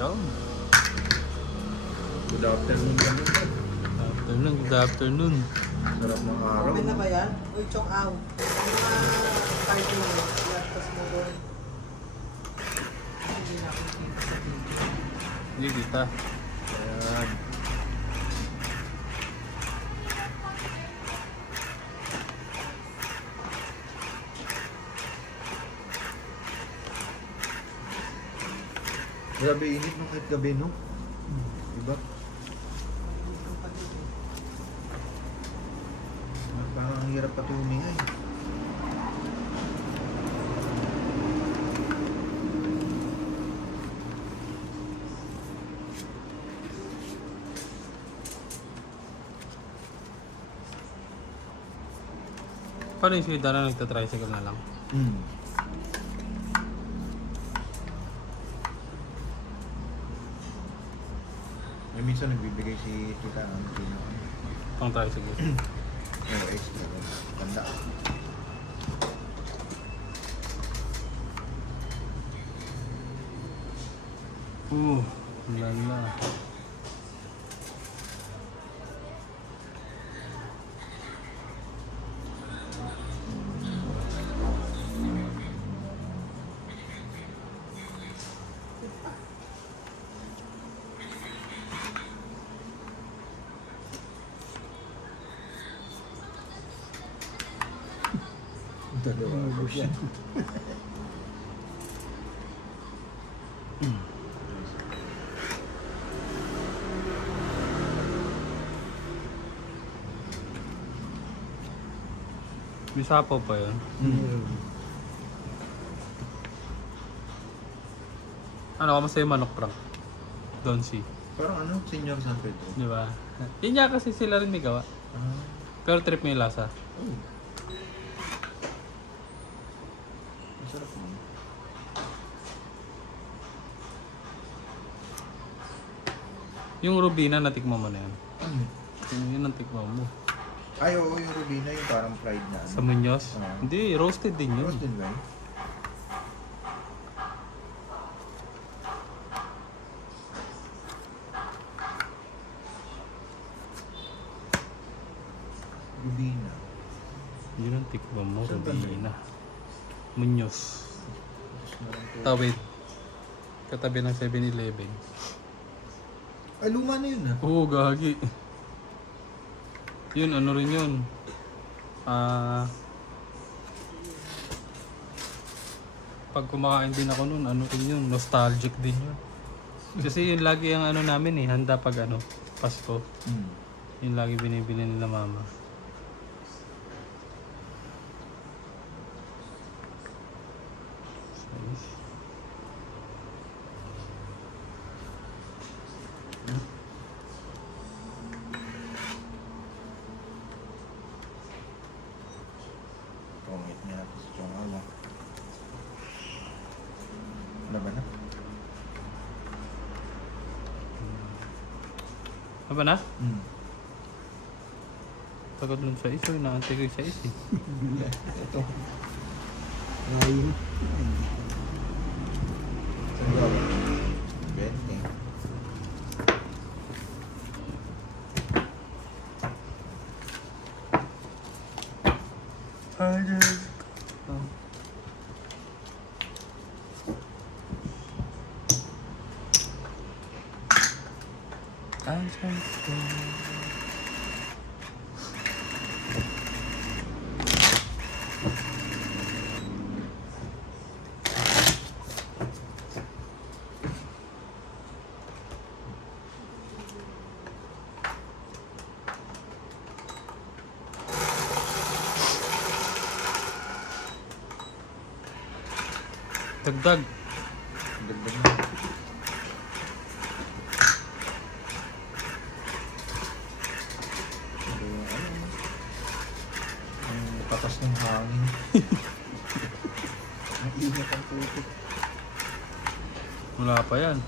Yun. Good afternoon kami po. Afternoon, good afternoon. Sarap ng araw. Okay na ba yan? Uy, chok out. Mga party mo. Laptos mo doon. Hindi na ako dito sa video. Hindi, dita. Ayan. Grabe init nung kahit gabi, no? Diba? Dito pa dito. Parang ang hirap pati huminga eh. Paano yung si Dana nagtatricycle na lang? Hmm. May minsan nagbibigay si Tita Angela. Pang tricycle. Extra. Tanda. Lala. Dalawa ko siya. May sapaw pa yun. Ano, kamusta yung manok prank? Don't see. Parang ano, Senior San Pedro. Di ba? Yun nga kasi sila rin may gawa. Ah. Pero trip mo yung lasa. Oh. Masarap mo. Yung Rubina, natikman mo na yun. Ano? Yun ang tikman mo. Ay, oo, yung Rubina, yung parang fried na ano. Sa Muñoz? Ah. Hindi, roasted din yun. Roast din ba yun? Rubina. Yun ang tikman mo, Saan ba Rubina. Muñoz. Tapos meron po. Tawid. Katabi ng 7-Eleven. Ay, luma na yun ah. Oo, gagi. Yun, ano rin yun. Pag kumakain din ako nun, ano rin yun, nostalgic din yun. Kasi yun lagi ang ano namin eh, handa pag ano, Pasko. Hmm. Yun lagi binibili nila mama. Nice. Pangit niya natin sa chongal mo. Ano ba na? Ano ba na? Hmm. Pagod nun sa iso, inaantay ko yung sa is eh. Ito. Ngayon. Saan ba? 20. I just... I just... Dagdag. Dagdag na. Ang tatas ng hangin. Ang init ang putik. Wala pa yan.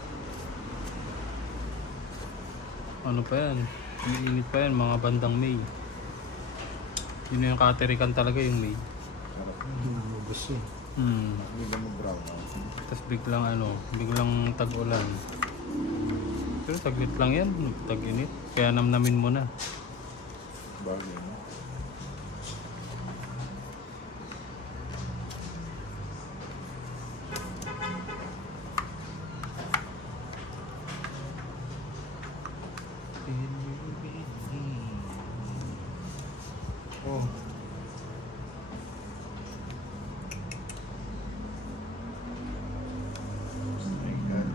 Ano pa yan? Umiinit pa yan, mga bandang May. Yun na yung katerikan talaga yung May. Sarap na. Namubos eh. Hmm. Hindi ba mo brown out? Tapos biglang ano, biglang tag-ulan. Pero saglit lang yan, tag-init. Kaya namnamin mo na. Bagay mo. Oh. Oh my God.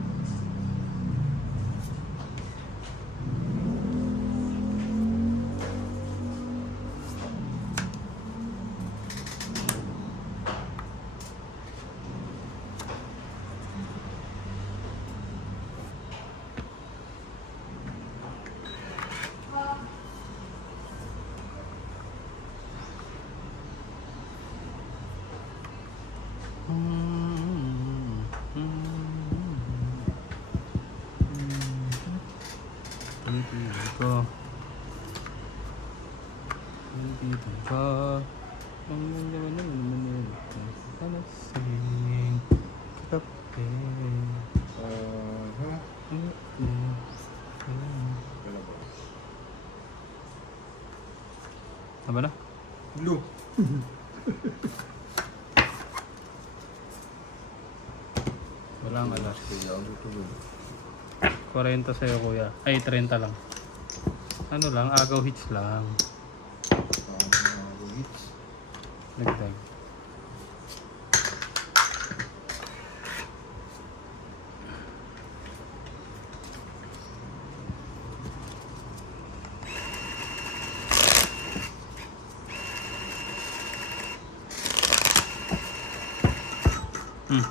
Dito. Dito ka. Panasing kape. Kalabas. Tama na? Blue. Walang alas. Kaya ako tutulog. 40 sa'yo kuya. Ay, 30 lang. Ano lang, agaw hits lang. Hits. Dagdag. Hmm.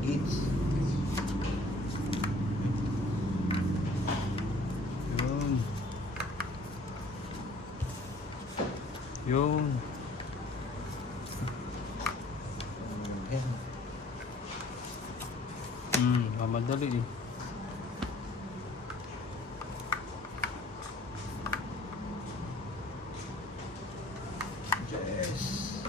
Hits. Yun. Yun. Yan. Mamadali eh. Yes.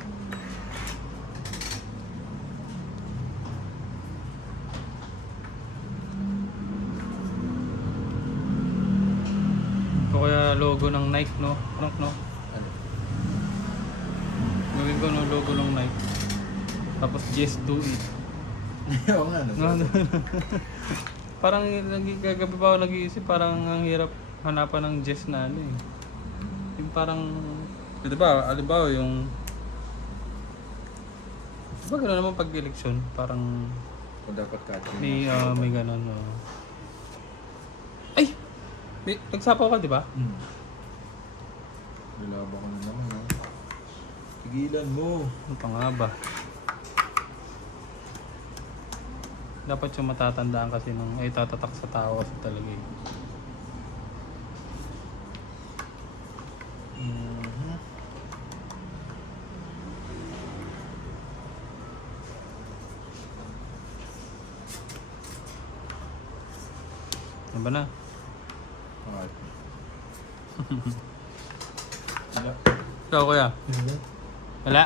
Ito kaya logo ng Nike, no? No? Ano? Gawin ko no logo ng Nike. Tapos just do it. Oo nga. No. Parang gagabi pa ako nag-iisip, parang ang hirap hanapan ng Jess na ano eh. Yung parang, di ba, alimbawa yung, di ba gano'n naman pag-eleksyon? Parang Kung dapat catching. may gano'n. Ay! Nagsapaw ka, di ba? Nilaba ko na naman, ha? Tigilan mo. Ano pa nga ba? Dapat yung matatandaan kasi nung ay tatatak sa tao kasi talaga eh. Ano ba na? Okay. Wala. Ikaw kuya? Wala?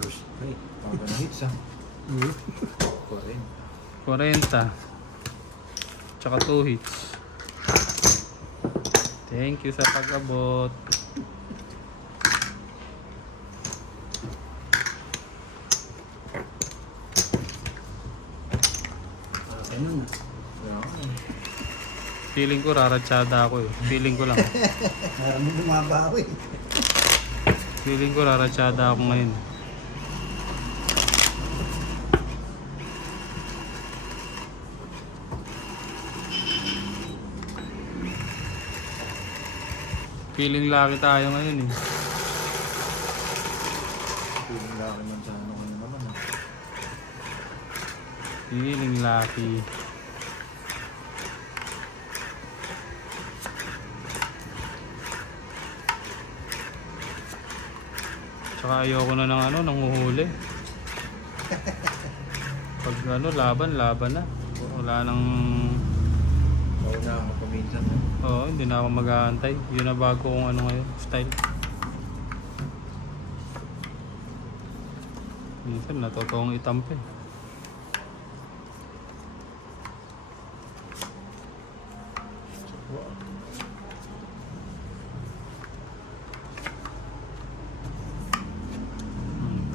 First rate. Pagka na hits, ha? 40. Tsaka 2 hits. Thank you sa pag-abot. Feeling ko raratsada ako eh. Feeling ko lang. Parang mo lumaba ako eh. Feeling ko raratsada ako ngayon. Feeling lucky tayo ngayon eh. Feeling laki man sa ano kayo naman ah. Feeling lucky. Tsaka ayoko na ng ano, nanguhuli. Pag ano, laban na. Wala nang... Mauna ako paminsan eh. Oo, hindi na ako mag-aantay. Yun na bago kong ano ngayon, style. Minsan natotong itampe.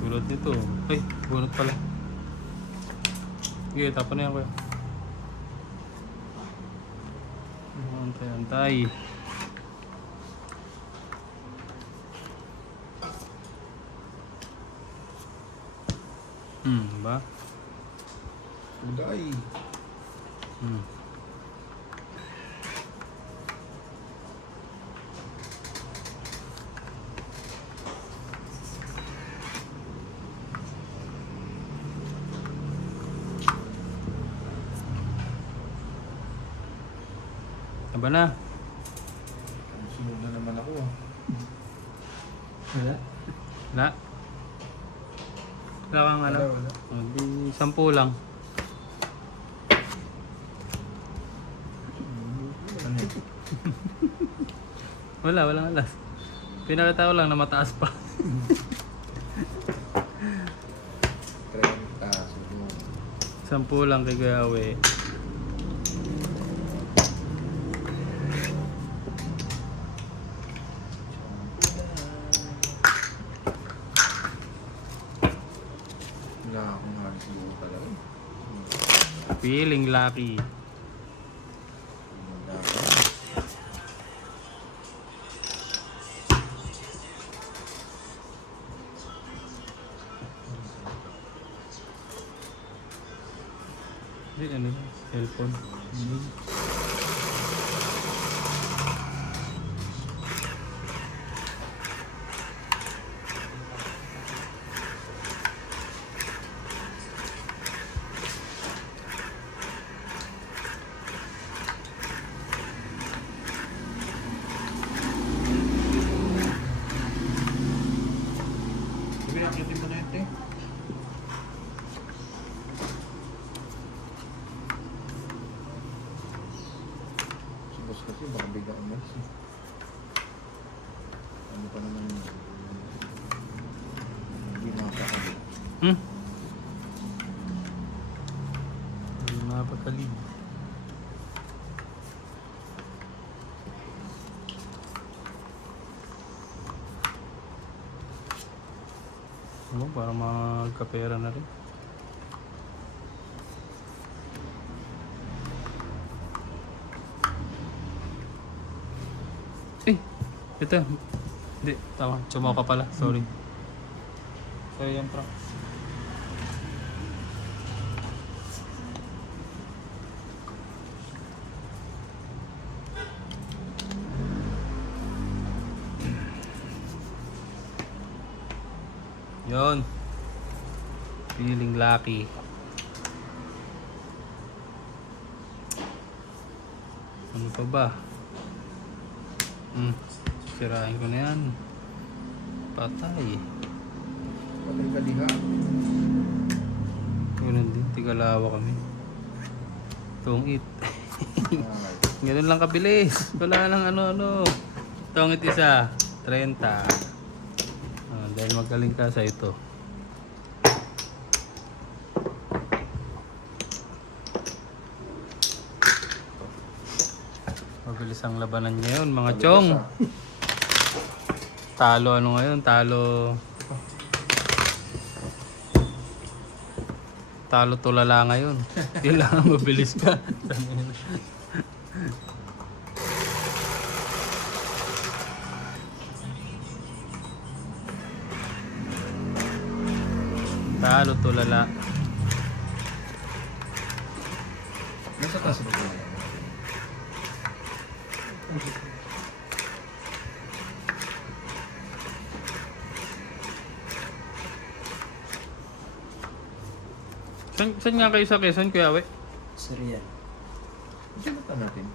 Tulad nito. Ay, bunot pala. Sige, tapon na yan kuya. Antay-antay. Ba? Uday. Aba na. Sunod na naman ako ah. Wala? Wala? Wala kang ano? Wala. Di 10 lang. Ano eh? Walang alas. Pinakita ko lang na mataas pa. 30. Sunod. 10 lang kay Kuya Awe. Wala akong halos buo talaga. Feeling lucky. Wala ako. Hindi, ano yun? Cellphone. Sabi nakitin mo na yun, te. Si boss kasi baka bigla umalis eh. Ano pa naman yun? Hindi makakakali. Hindi mapakalig. Ano, para magkapera na rin. Eh, ito. Hindi, tama. Chumaw ka pala. Sorry. Sorry yan, Frank. Yon. Feeling lucky. Ano pa ba? Sirain ko na yan. Patay. Patay ka diha. Ganun din. Tigalawa kami. Tungit. Ganun lang kabilis. Wala lang ano-ano. Tungit isa. 30. Dahil magaling ka sa ito. Mabilis ang labanan ngayon mga chong. Talo ano ngayon? Talo tulala ngayon. Kailangan mabilis ka. Talo tulala. Nasa taas ba ito? Saan nga kayo sa Quezon, Kuya Awe? Serial. Diyan na natin.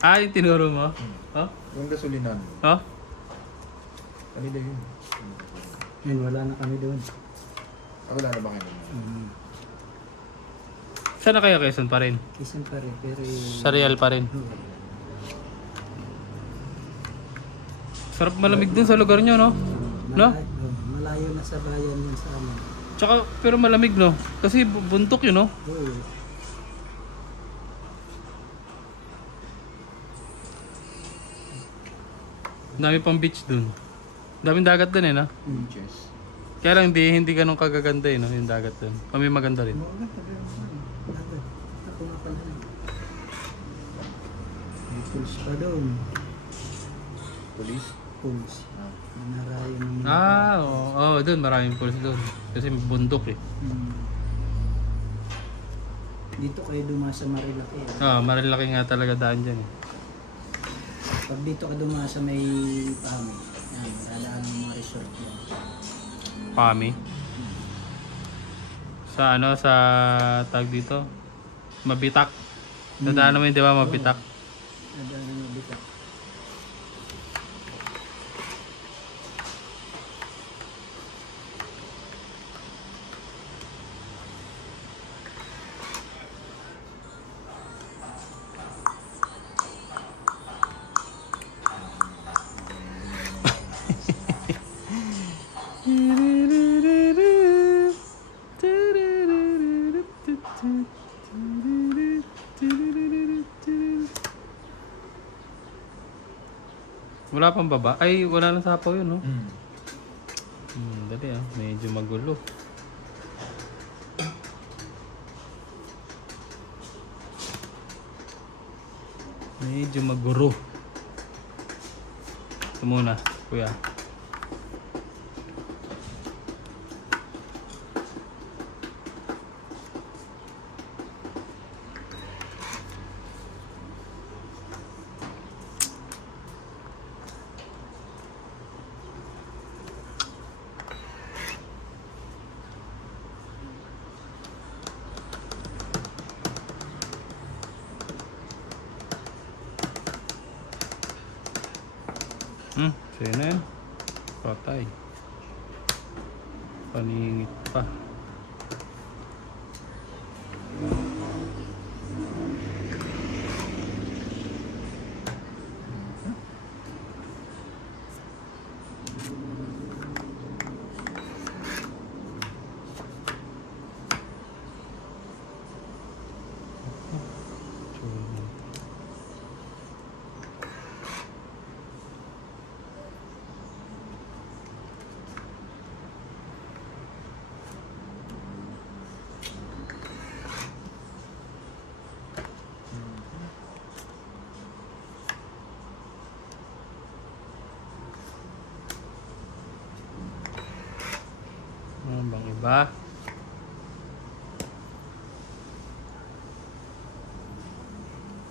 Ah, yung tinuro mo? Oh? Yung gasolinan. Oh? Kanila yun. Yun, wala na kami doon. Ah, wala na ba kayo? Saan na kayo Quezon pa rin? Isang pa rin, pero Sa Real pa rin. Sarap malamig dun sa lugar nyo, no? No? Malayo na sa bayan yun sa amin. Tsaka, pero malamig, no? Kasi buntok yun, no? Oo. Dami pang beach dun. Daming dagat dun, eh, no? Beaches. Kaya lang, hindi ganun kagaganda, eh, no? Yung dagat dun. Kami maganda rin. Ako nga pala. May pools pa doon. Police. Pools. Narayo ng mga... Ah, oo. Dun, maraming pools dun. Kasi bundok, eh. Dito kayo dumaan sa Marilaki. Malalaki nga talaga daan dyan, eh. Pag dito ka dumaan sa may Pami, yan, dadaan ng mga resort yan. Pami. Sa ano, sa tag dito? Mabitak. Nadaan naman, di ba, Mabitak? Dadaan ng Mabitak. Wala pang baba? Ay, wala nang sapaw yun, no? Mm. Dali, ah. Medyo magulo. Medyo maguro. Ito muna, kuya. Sa'yo na yan. Patay. Paningit pa. Ano bang iba?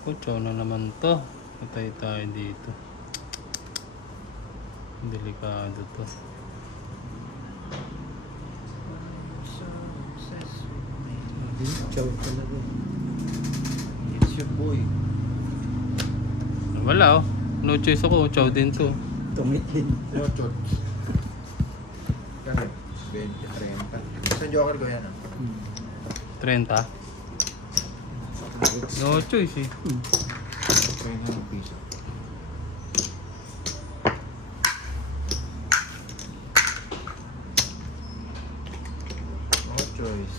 Kutsaw na naman to. Patay tayo dito. Delikado to. Chow talaga. It's your boy. Wala, oh. No choice ako. Chow din to. Tumit din. Mochot. Kaya, 20, 30. Sa Joker ko yan, ah. 30. No choice, eh. Kaya nga ng piso. No choice.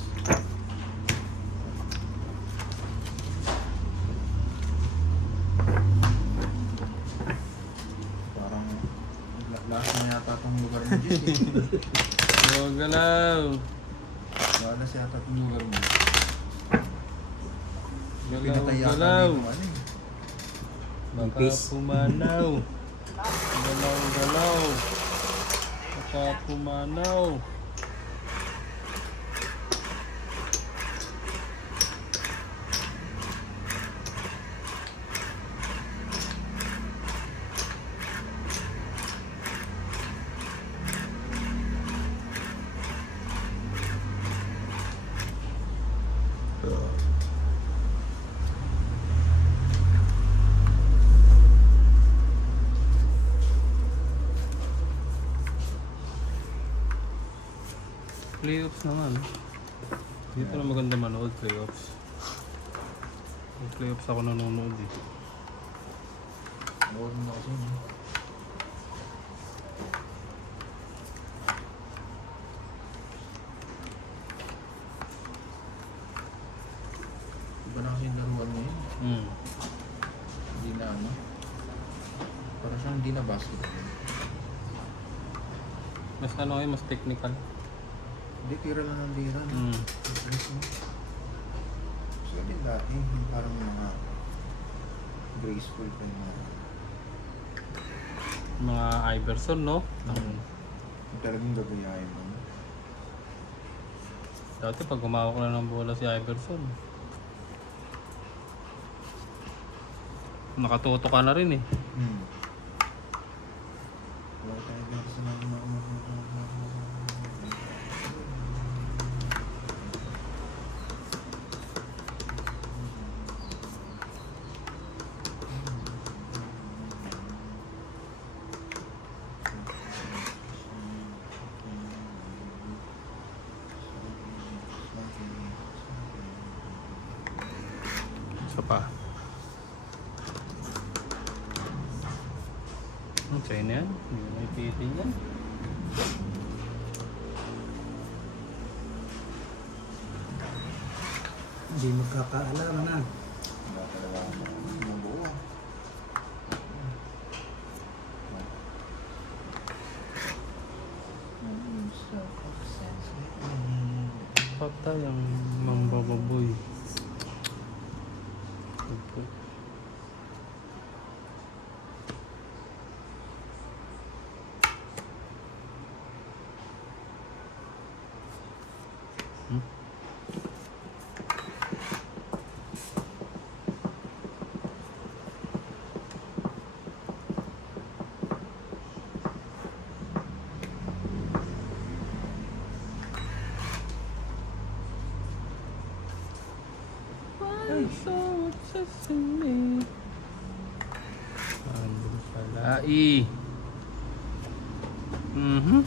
Parang lakas na yata itong lugar mo, Jis. No galaw. Lakas yata itong lugar mo. Galaw, Pinatay yata galaw. dito, ano eh. Baka Ipis. pumanaw. Galaw, galaw. Baka pumanaw. Playoffs naman. Dito na maganda manood, playoffs. Yung playoffs ako nanonood eh. Bawal mo na kasi yun. Iba na kasi yung laruan ngayon. Hmm. Hindi na ano. Para siyang hindi na basketball. Mas ano kayo, mas technical. Hindi, tira lang ng tira. Hmm. So din dati, yung parang mga graceful pa yung mga Mga Iverson, no? yung talagang gagayahin mo. Dati pag gumawak na ng bola si Iverson, nakatuto ka na rin eh. Wala tayo dito sa mga Isa pa. Okay na yan. Hindi na ipitin yan. Hindi magkakaalaman na. wala talaga ng buo. Patay ang mambababoy. Okay. Hmm? Why so obsessed with me? Ano pala? Mhm.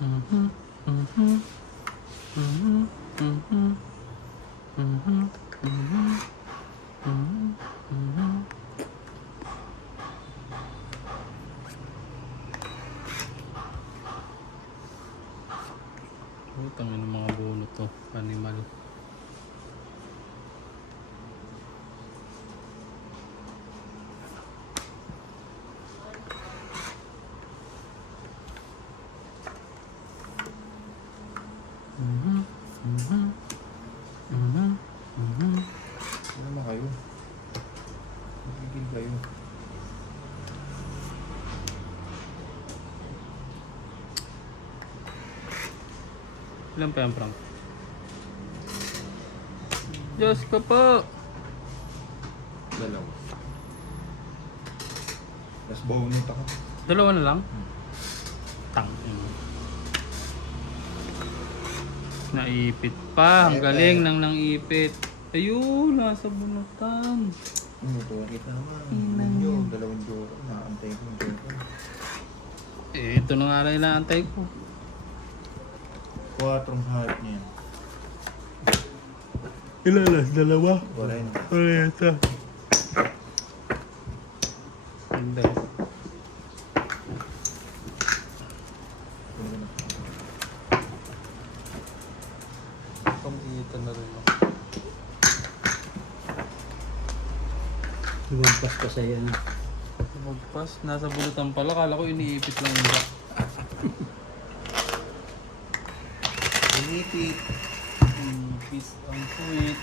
Mhm. Mhm. Mhm. Mhm. Mhm. Mhm. Mhm. Mhm. Utang ng mga bunot to, animal. Mhm. Mhm. Mhm. Mhm. Ano na kayo? Magigil kayo. Ilan pa yan, Frank? Diyos ko po! Dalawa. Tapos bonus ako. Dalawa na lang? Tang. Naipit pa. Ang galing nang nangipit. Ayun, nasa bunutan. Ito, kita naman. Tingnan Yung niyo. dalawang joro. Naantay ko yung joro. Eh, ito na nga rin inaantay ko. 4 heart niya. Ilalas, dalawa. 40. Ito. Hindi. Pang-iitan na rin ako. Lumagpas pa sa yan. Magpas, nasa bulutan pala. Kala ko iniipit lang yun. Inipit. Inipit ang puwit.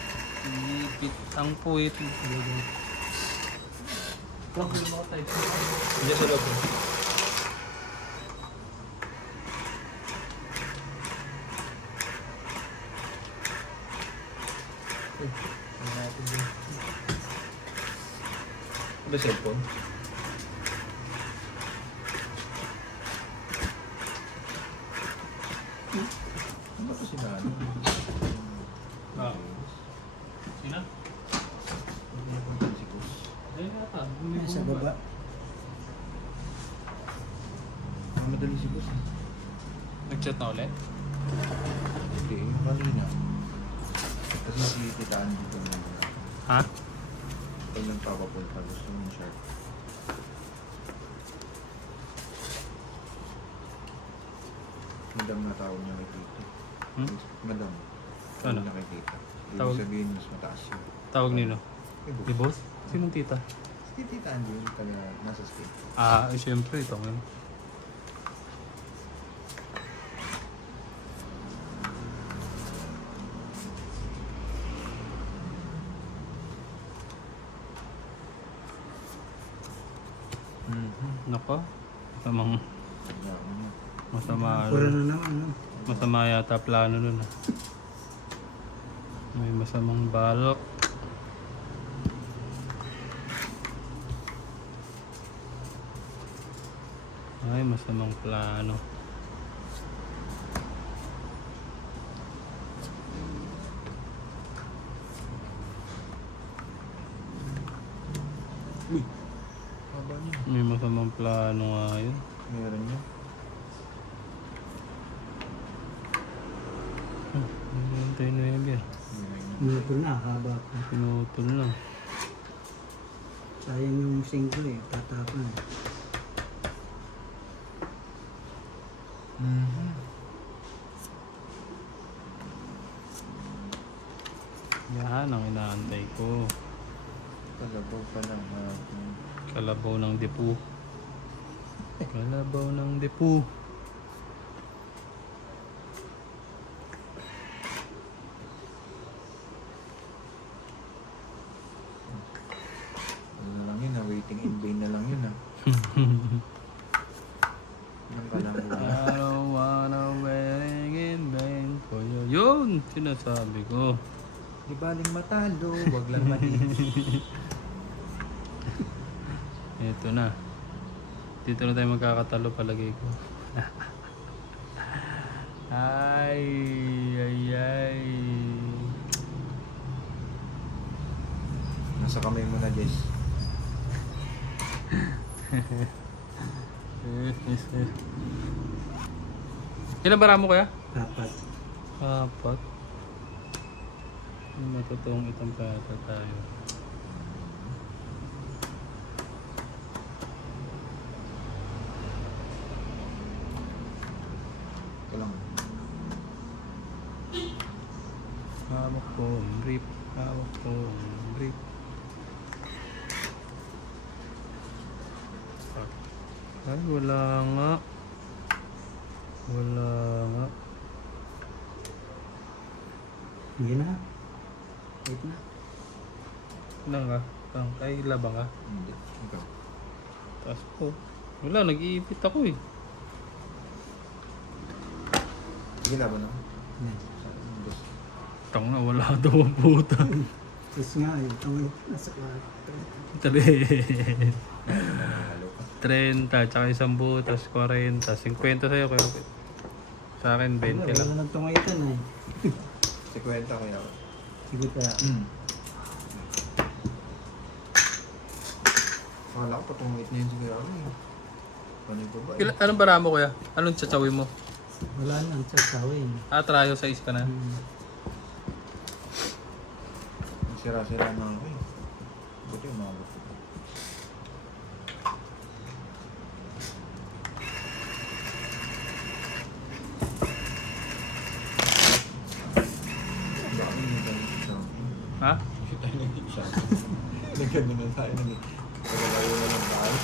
Inipit ang puwit. Lang ko yung mga type. Hindi sa loob. Ano cellphone? Ano ba sinabi? Ah. baba. Madali si boss. Nag-chat na ulit? Hindi, yung kanina. Kasi si Tita Andy ko na. Ha? Pag nagpapapunta, gusto mo siya. Madam na tawag niya kay Tita. Hmm? Madam. Ano? Na kay Tita. Tawag? Ibig sabihin, mas mataas yun. Tawag nino? Eh, Di boss? Sinong tita? Si Tita Andy yung taga nasa state. Ah, siyempre, ito ngayon. Nako. Masamang, masama, Puro na naman, no? masama yata plano nun. Ah. May masamang balok. Ay, masamang plano. Haba niya. May masamang plano nga yun. Meron niya. Hintay na yan yan. Meron niya. Minuto na, haba pa. Pinutol na. Sayang yung 5 eh, tatapan. Yan ang inaantay ko. Kalabaw pa lang. Kalabaw ng depo. Kalabaw ng depo. Ano na lang yun, waiting in vain na lang yun. Anong kalabaw na? I don't wanna waiting in vain for you. Yun! Sinasabi ko. Di baling matalo, wag lang manigit. Ito na. Dito na tayo magkakatalo palagay ko. Ay, ay, ay. Nasa kamay mo na, Jess. Ilan bara mo kaya? 4. Apat. May matotoong itampata tayo. Ito lang. Hawak ko ang brief. Hawak ko ang brief. Ay, wala nga. Wala nga. Hindi na. Wait na. Ilan ka? Ay, labang ka? Hindi. Ikaw. Taas ko. Wala, nag-iipit ako eh. Sige, laban ako. Yan. Boss. Tang na, wala daw ang puta. Tapos nga, itong nasa 4. 30, tsaka isang butas, 40, 50 sa'yo. Kaya sa akin, 20 Wala lang. na nagtungayitan eh. Si Kwenta kaya ako. Sige pa. Akala ko patungit niya yun siguro ako eh. Paano yung babae? Anong bara mo kuya? Anong tsatsawin mo? Wala na, ang sasawin. Trayo sa ka na. Sira-sira na ako eh. Buti umabot ko. Dami yung galit sa akin. Ha? Bakit tayo naging siya? Nagkano na tayo naging. Nagkalayo na lang tayo.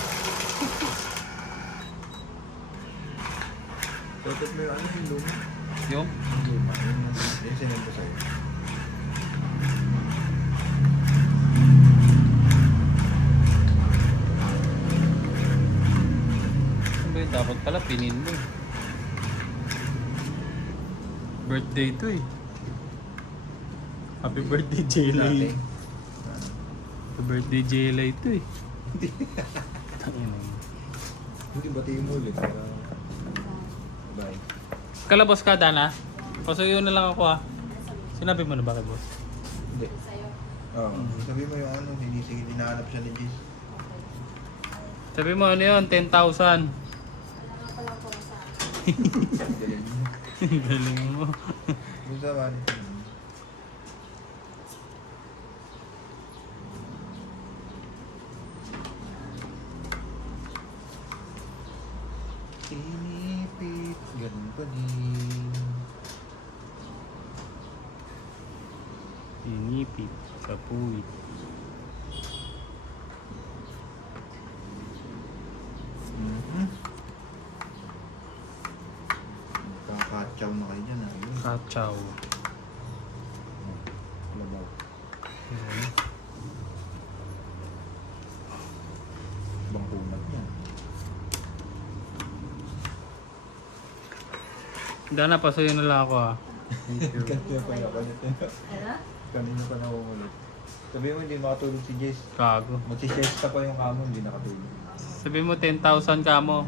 Dapat may ano yung luma. Yung? Yung luma. Yung sinend ko sa'yo. Dapat pala pinin mo. Birthday to eh. Happy birthday, Jelay. Dati. Happy birthday, Jelay to eh. Tangina mo. Hindi batiin mo ulit. Pero... Bye. Kalabos ka, Dana? Pasuyo na lang ako ah. Sinabi mo na ba kay boss? Hindi. Oo. Sabi mo yung ano, hinahanap siya ni Jess. Sabi mo ano yun, 10,000. Galing mo. Galing mo. Gusto man. Inipit, ganun pa din. Inipit sa puwit. Kakatsaw na kayo dyan, ha? Yun. Kachaw. Labaw. Bangkunat yan. Dana, pasuyin na lang ako ah. Kanina pa na, kanina pa nakumulit. Sabi mo hindi makatulog si Jess. Kago. Magsisiesta pa yung kamo, hindi nakatulog. Sabi mo 10,000 ka mo.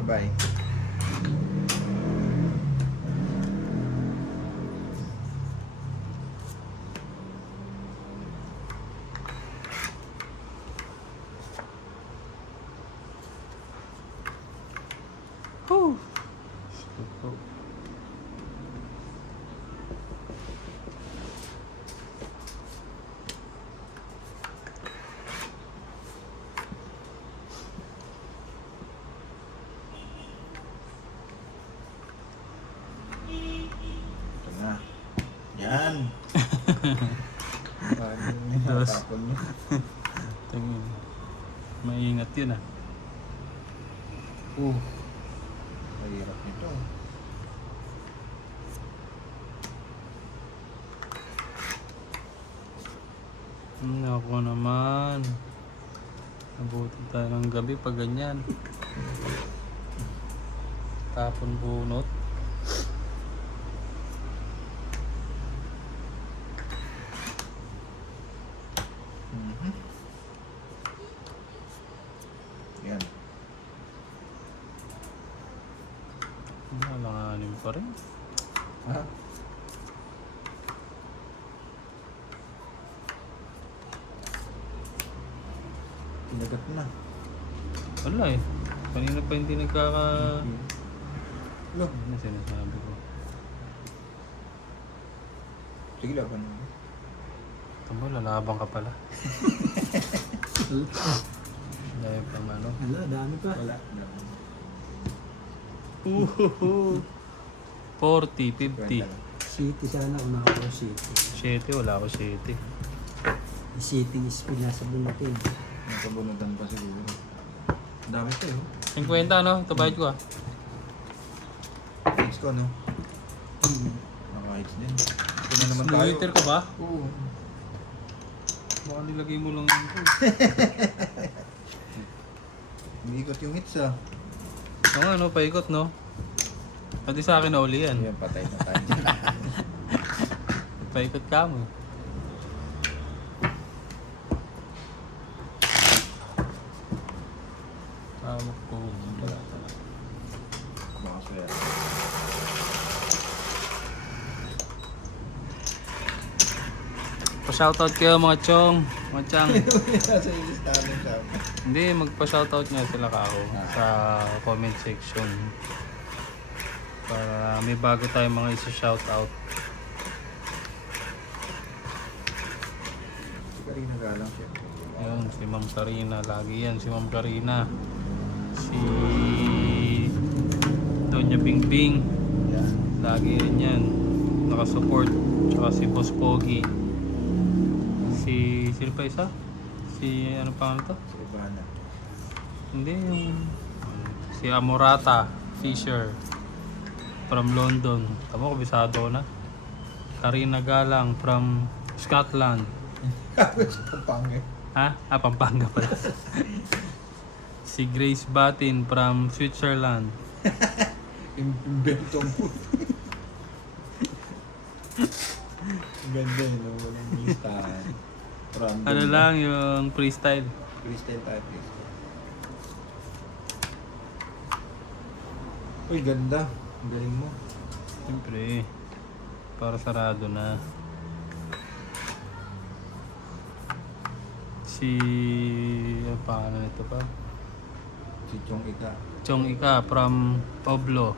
Bye-bye. Whew. Ito na. Yan. Dos. Tapon niya. Tingin. Maingat yun ah. Mahirap nito. Ako naman. Nabuti tayo ng gabi pag ganyan. Tapon bunot. Yan. Alanganin pa rin. Ha? Tinagat na. Wala eh. Kanina pa hindi nagkaka... Lo. Ano sinasabi ko? Sige laban mo. Tama, lalabang ka pala. Dahil pang ano. Hala, dami pa. Wala. 40, 50. City sana kung nakakuha City. 7, wala ako 7. Yung City is pinasa bunutin. Nakabunutan pa siguro. Ang dami pa yun. 50 ano? Ito bayad ko ah. Hits ko ano? Naka-hits din. Ito na naman tayo. Slitter ka ba? Oo. Baka nilagay mo lang yun. Umiikot yung hits ah. Oo ano, paikot no? Pati sa akin na uli yan. Ayan, patay na tayo. Paikot ka mo. Tawag ko. Wala pala. Baka suya. Pa-shoutout kayo mga chong. Mga chang. Nasa listahan ng sabi. Hindi, magpa-shoutout nga sila ka ako sa comment section. Para may bago tayong mga isa-shoutout. Si Karina galang siya. Ayun, si Ma'am Karina. Lagi yan, si Ma'am Karina. Si Doña Bingbing. Yeah. Lagi rin yan. Nakasupport. Tsaka si Boss Pogi. Sino pa isa? Si ano pa to? Si Ivana. Hindi yung si Amorata Fisher from London. Tama ko, bisado ko na. Karina Galang from Scotland. Pampanga. Ha? Ah, Pampanga pala. Si Grace Batin from Switzerland. Invento mo. Ganda yun. Walang listahan. Random. Ano lang yung freestyle. Freestyle tayo, freestyle. Uy, ganda. Ang galing mo. Siyempre, para sarado na. Si Si... Ano pangalan nito pa? Si Chong Ika. Chong Ika from Oblo.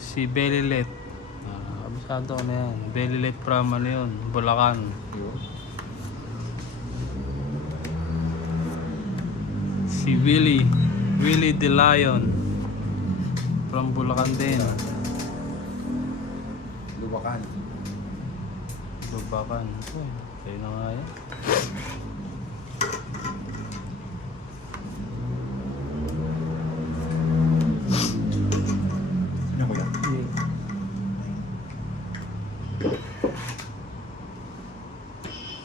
Si Belilet. Kabisado ko na yan. Belilet from ano yun? Bulacan. Yun. Si Willie. Willie the Lion. From Bulacan din. Luwakan. Bulacan. Uy, kayo na nga yan. Ano ko yan?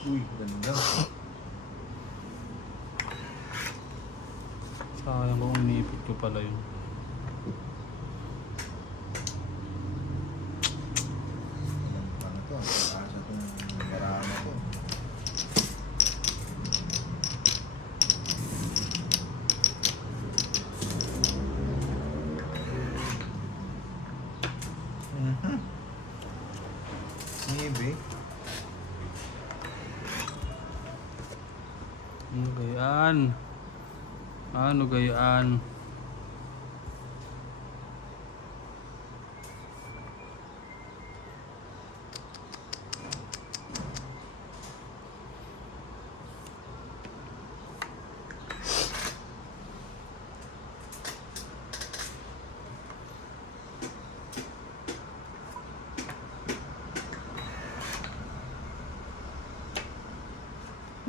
Uy, ganda. Sayang kung umipit ko pala yun. Ano to? Asa itong marama to. Nibe. Ano gayaan? Ano gayaan?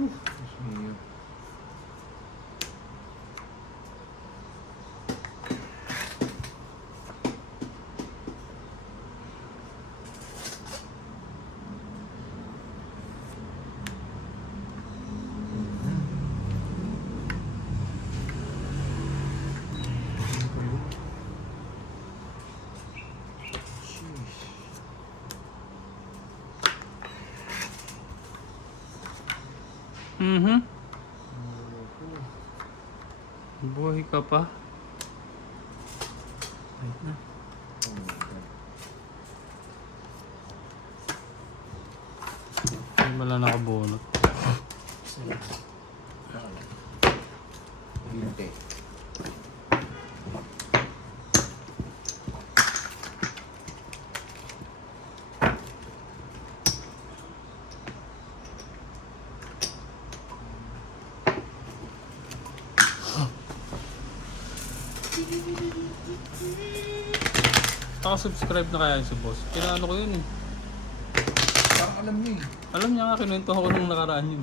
Diyos mio. Mhm. Buhay ka pa. Wait na. Oh my God. Hindi wala nakabunot. Binte. Naka-subscribe na kaya yun si boss. Kinaano ko yun eh. Parang alam niyo eh. Alam niya nga, kinuwento ko nung nakaraan yun.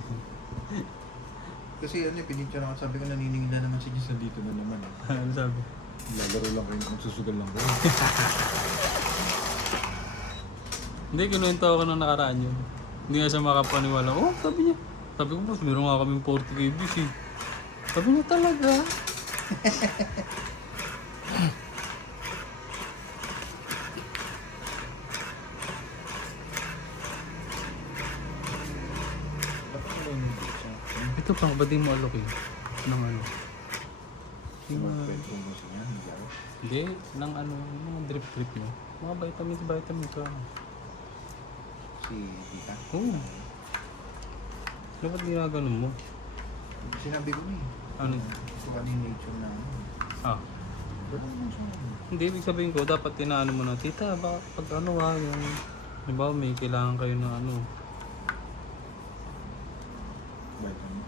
Kasi ano eh, pinicture ako. Sabi ko naniningin na naman si Jess, nandito na naman eh. Ano sabi? Lalaro lang kayo, magsusugal lang kayo. Hindi, kinuwento ko nung nakaraan yun. Hindi nga siya makapaniwala. Oh, sabi niya. Sabi ko, boss, meron nga kaming 40 KBs eh. Sabi niya talaga. Dapat ko lang yung siya. Ito pang, ba't di mo alok eh? Nang ano? Sumakpet kung gusto niya, hindi ako. Hindi, nang ano, yung mga drip-drip mo. Mga vitamins ka. Si Tita. Oo. Dapat ginaganon mo. Sinabi ko eh. Ano? Ito ka ni nature na ano. Ah. Ganun mo siya. Hindi, ibig sabihin ko, dapat tinaano mo na, tita, baka pag ano ha, yung, halimbawa may kailangan kayo na ano. Vitamin.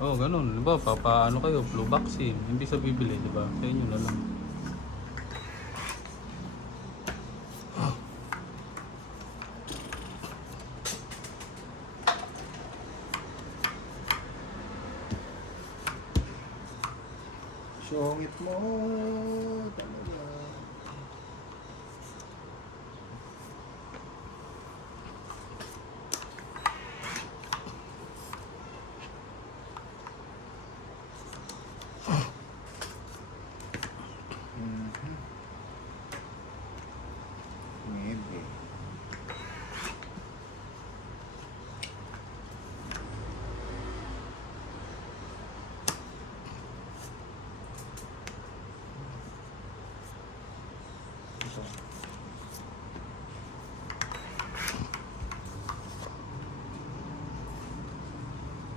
Oo, ganun. Halimbawa, papaano kayo, flu vaccine. Hindi sa bibili, di ba? Sa inyo na lang. Sungit mo talaga. Mhm. Maybe.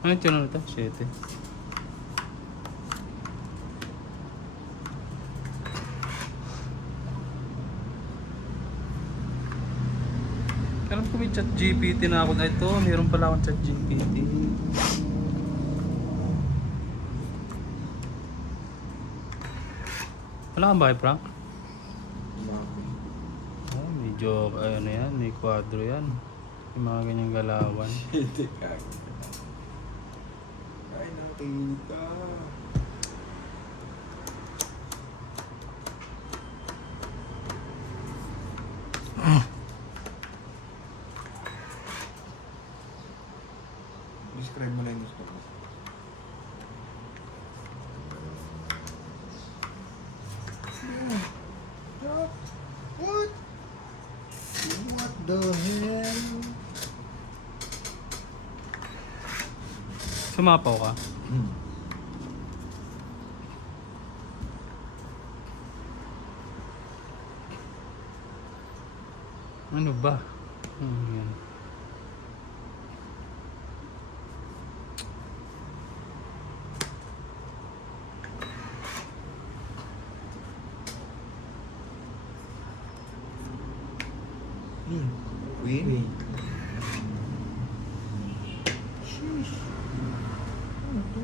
Ano yung tunog nito? 7. Alam ko may chat GPT na ako na ito. Meron pala akong chat GPT. Wala kang bahay, Frank? Oh, medyo, ano yan, may kwadro yan. Yung mga ganyang galawan. Hindi ka. Ay, nakita. Describe mo lang yung gusto mo. What? What the hell? Sumapaw ka? Ano ba? Yan. Queen? Sheesh. Ano to?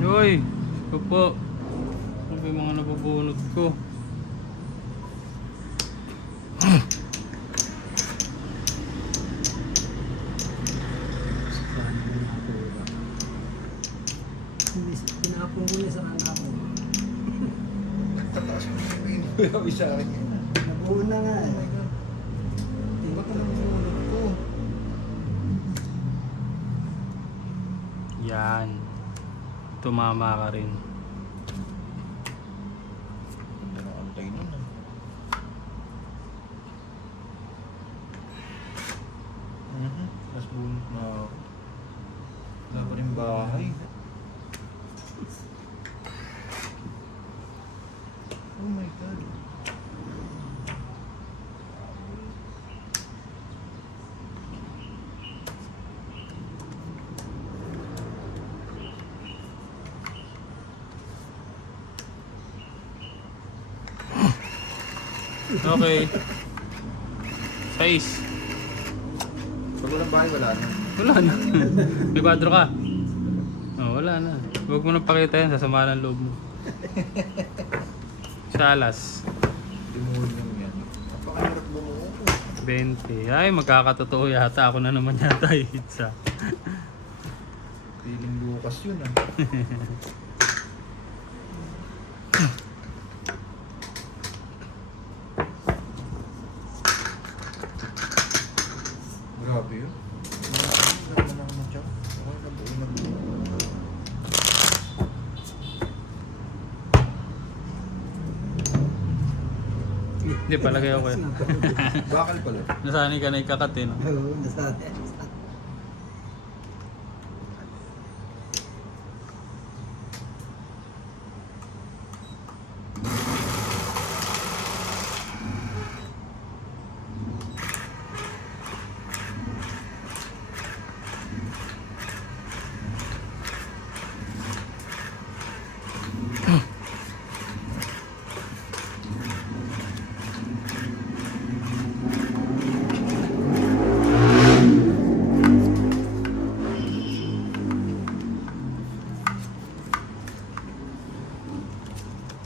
Yoy! Ito po. Ano ba yung mga nabubunod ko? Pinapong ko niya sa anak ko. Tataas mo yung Queen. Wala sa akin yun. Nabuo na nga Oh eh. my God. Ba't ka nabunod ko? Yan. Tumama ka rin. Ganda ng antay nun ah. Mas bunot na ako. Wala pa rin bahay. Oh my God. Okay. 6. Pag walang bahay, wala na. Wala na. May kwadro ka? Oh, wala na. Huwag mo na pakita yan. Sasama ng loob mo. Salas. Limuhod lang yan. Napakahirap bumuo ko. 20. Ay, magkakatotoo yata. Ako na naman yata hitsa. Feeling bukas yun ah. Grabe yun. Grabe naman ang tiyak. Okay, nabuo na buo. Hindi, palagay ako yan. Bakal pala. Nasanay ka na ikakatin. No? Oo, nasabi.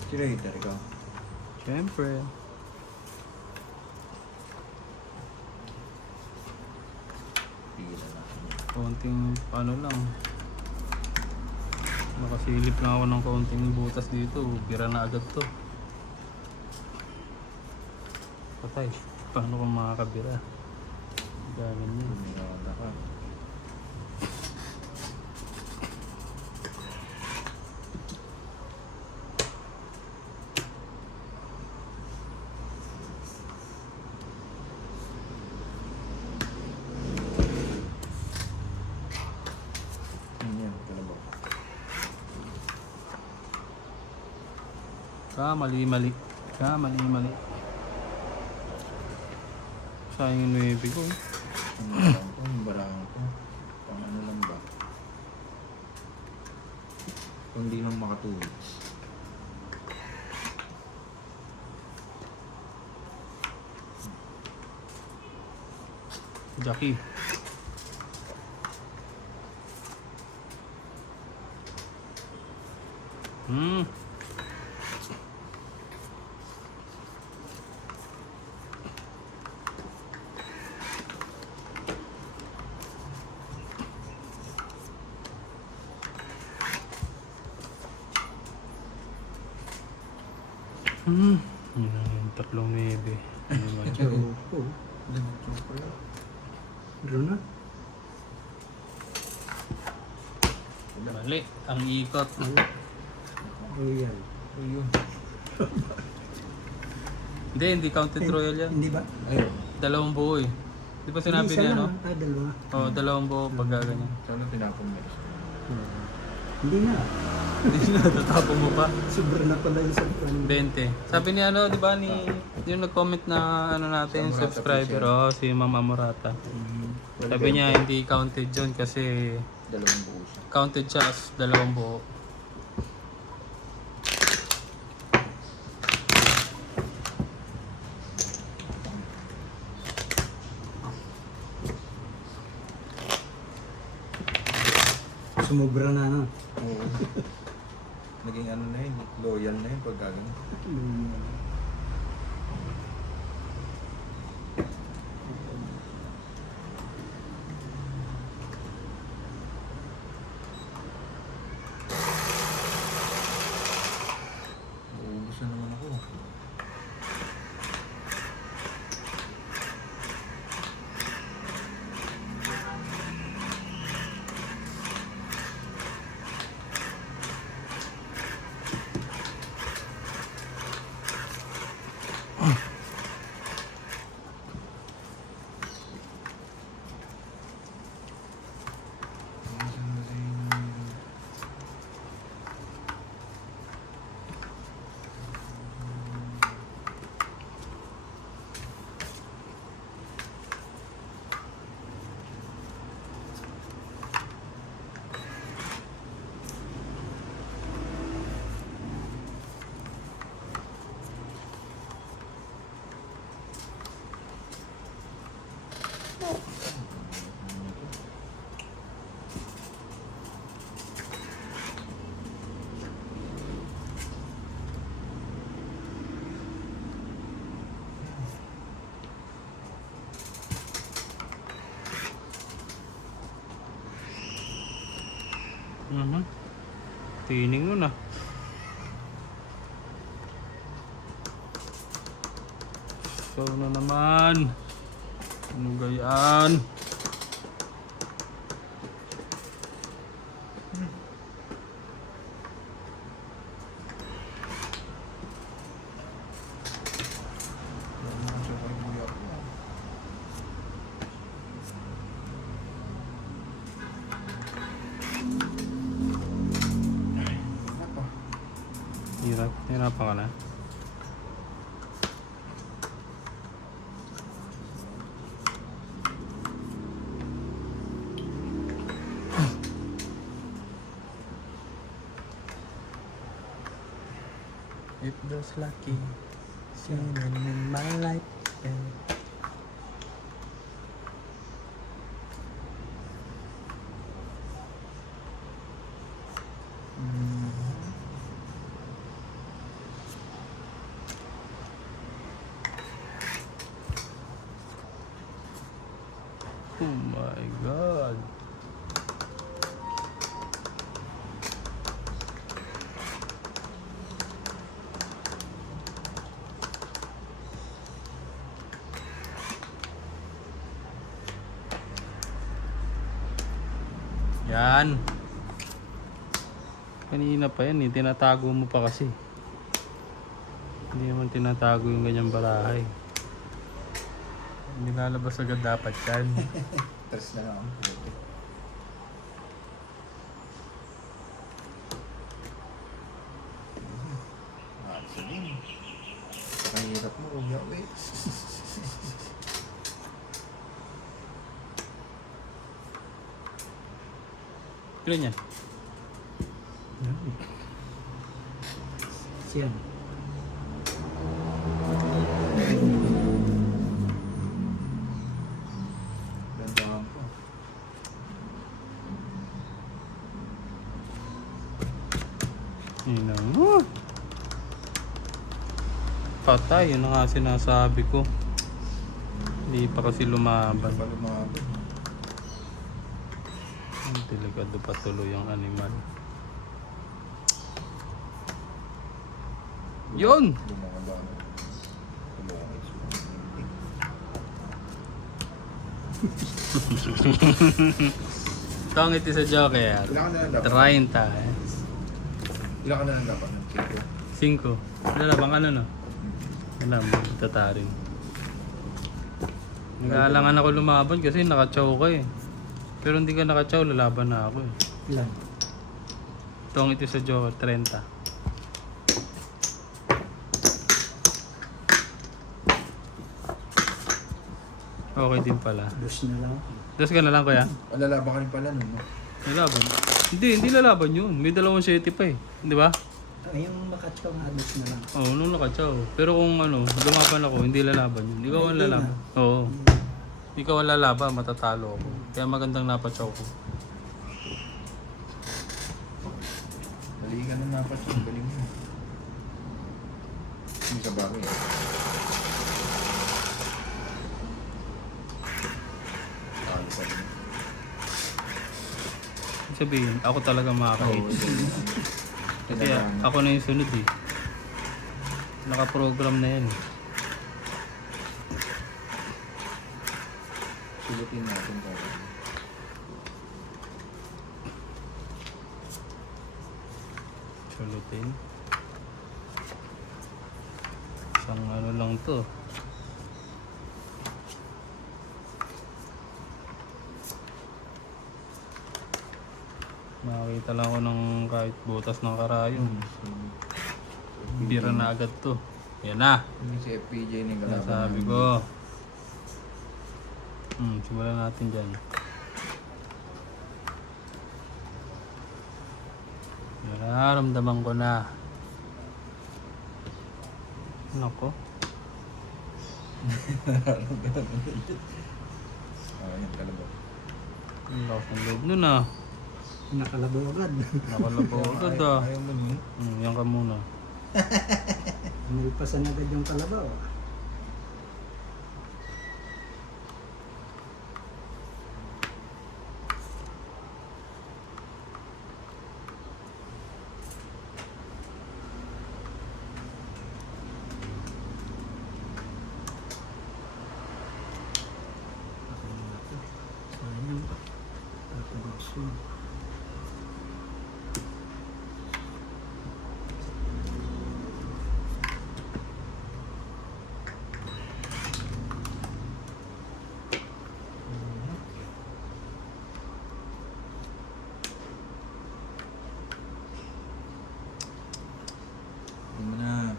Curator ikaw. Siyempre. Pigilan na. Konting ano lang. Nakasilip lang ako ng konting butas dito. Bira na agad to. Patay. Paano kung makakabira? Galing yun. Bumirada ka. Yan, kalabaw. Mali. Sayang yung 9 ko. Ano lang to, yung barang to. Pang ano lang ba? Kung di nang makatulog. Jackie. Yun ang 3-9. Ano naman siya? Oo. Ganito pala. Meron na. Mali. Ang ikot. Royal. Ayun. Hindi counted royal yan. Hindi ba? Ayun. 2 buo eh. Di ba sinabi Hindi, isa niya, lang, no? Dalawa. Oo, 2 buo pag ganyan. Sana tinapon mo. Hindi na. Hindi na, tatapon mo pa. Sobra na pala yung sobrang. 20. Sabi ni ano, di ba, yung nag-comment na ano natin, Si Amorata subscriber, si Ma'am Amorata. Sabi niya, hindi counted yun kasi 2 buo siya. counted siya as 2 buo. Sumubra na, no? Oo. Naging ano na yun, loyal na yun pag gagawin. Uubos na naman ako. Tining mo na. So na naman. Ano gayaan? Hirapan ka na. It was lucky seeing in my life. Oh my God. Yan. Kanina pa yan eh. Tinatago mo pa kasi. Hindi naman tinatago yung ganyang barahay. Hindi lalabas agad dapat yan. Tres na lang. Ah, sige. Uya, eh. Ilan yan? Siyan. Dandahan po. Yun lang. Patay, yun ang nga sinasabi ko. Hindi pa kasi lumaban. Palo mga po. Delikado pa tuloy yung animal. Yun! Lumakaba. Ito ang iti sa Joker. Ilan ka na lang dapat? 30. Ilan ka na lang dapat ng kiko? 5. Wala bang ano no? Wala, tatarin. Nag-aalangan ako lumaban kasi nakachow ka eh. Pero hindi ka nakachow, lalaban na ako eh. Ilan? Ito ang iti sa Joker, 30. Okay din pala. Dos na lang. Dos ka na lang kuya? Lalaban ka rin pala nun, no? Lalaban? Hindi lalaban yun. May dalawang seti pa eh. Di ba? Ay, yung makatsaw nga, dos na lang. Oo, nung nakachow. Pero kung ano, lumaban ako, hindi lalaban yun. Ikaw ang Hindi lalaban. Oo. Ikaw ang lalaban, matatalo ako. Kaya magandang napachow ko. Dali ka na napat yung galing mo. Hindi sa bagay. Talo pa rin. Ibig sabihin, ako talaga makakahit. Kaya ako na yung sunod eh. Naka-program na yan. Sulutin natin pa. Sulutin. Isang ano lang to. Makakita lang ako ng kahit butas ng karayom. Bira na agad to. Yan na. Hindi si FPJ na yung kalaban. Sabi ko. Simulan natin dyan. Nararamdaman ko na. Nako. Yung kalaban. Ang lakas ng loob nun ah. Nakalabaw agad. Nakalabaw agad ah. Ayaw mo nun. Yan ka muna. Nalipasan agad yung kalabaw. Sayang. Tatagos. Hindi mo na.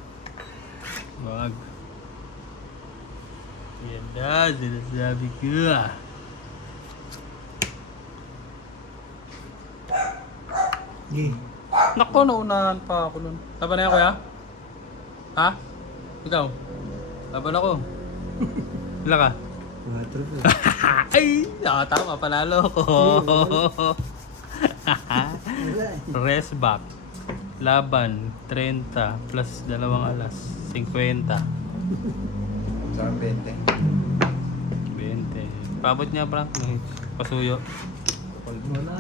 Wag. Yan na, sinasabi ko ah. Nako, naunahan pa ako nun. Laban na yan kuya? Ha? Ikaw? Laban ako. Wala ka? 4 po. Ay! Tama, panalo ko. Wala eh. Rest back. Laban, 30 plus 2 alas, 50. Saan 20? 20. Pabot niya, Frank. May pasuyo. Wala.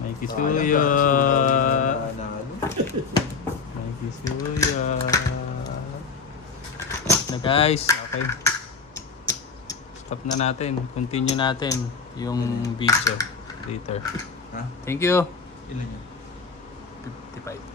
May kisuyo. Nanalo. May kisuyo. Na guys, okay. Stop na natin. Continue natin yung video later. Ha? Thank you. Ilan yan? 55.